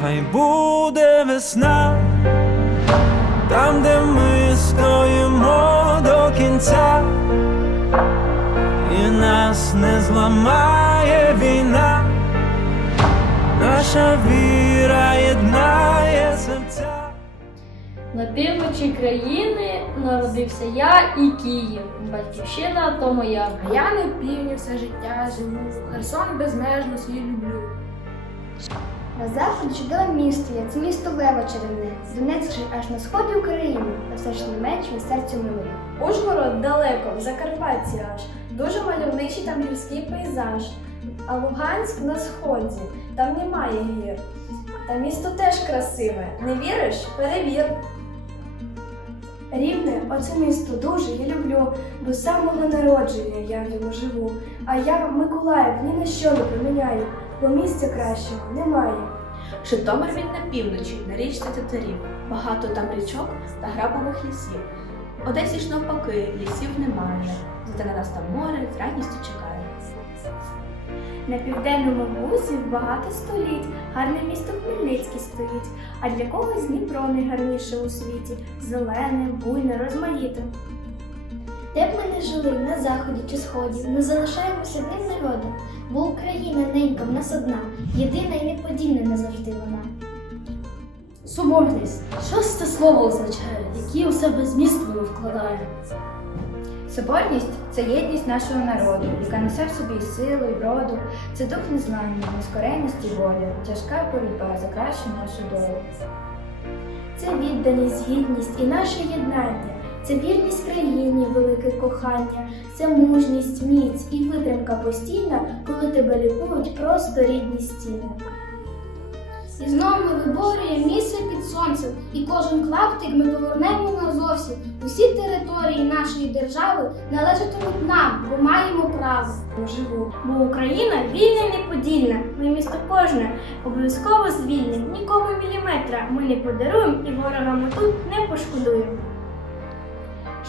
хай буде весна, там, де ми стоїмо до кінця, і нас не зламає війна, наша віра єднає серця. На півночі країни народився я і Київ. Батьківщина то моя. А я на півдні все життя живу, Херсон безмежно свій люблю. На заході чудове місто є, це місто Лева чарівне. Донецьк же аж на сході України, та все ж не менш від серцю милий. Ужгород далеко, в Закарпатті аж. Дуже мальовничий там гірський пейзаж. А Луганськ на сході, там немає гір. Та місто теж красиве. Не віриш? Перевір. Рівне, оце місто дуже я люблю, бо з самого народження я в ньому живу. А я Миколаїв ні на що не проміняю, бо місця кращого немає. Житомир він на півночі, на річці Татарів. Багато там річок та грабових лісів. Одесі ж навпаки, лісів немає. Зате на нас там море з радістю чекає. На південному вузі багато століть, гарне місто Хмельницький стоїть. А для когось Дніпро найгарніше у світі, зелене, буйне, розмаїте. Де б ми не жили на заході чи сході, ми залишаємося одним народом, бо Україна ненька в нас одна, єдина і неподільна назавжди вона. Соборність. Що це слово означає? Які у себе зміст воно вкладає? Соборність це єдність нашого народу, яка несе в собі силу, і вроду. Це дух незнання, нескореність і воля, тяжка боротьба за кращу нашу долю. Це відданість, гідність і наше єднання. Це вірність країні, велике кохання, це мужність, міць і витримка постійна, коли тебе лікують просто рідні стіни. І знову ми виборюємо місце під сонцем, і кожен клаптик ми повернемо назовсім. Усі території нашої держави належатимуть нам, бо маємо право. Живу. Бо Україна вільна і неподільна. Ми місто кожне обов'язково звільним. Нікому міліметра ми не подаруємо і ворогам ми тут не пошкодуємо.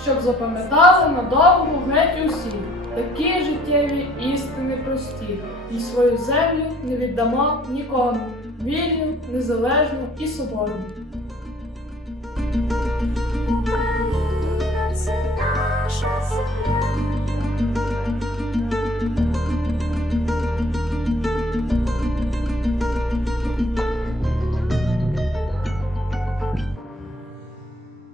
Щоб запам'ятали надовго геть усі, такі життєві істини прості, і свою землю не віддамо нікому, вільну, незалежну і соборну.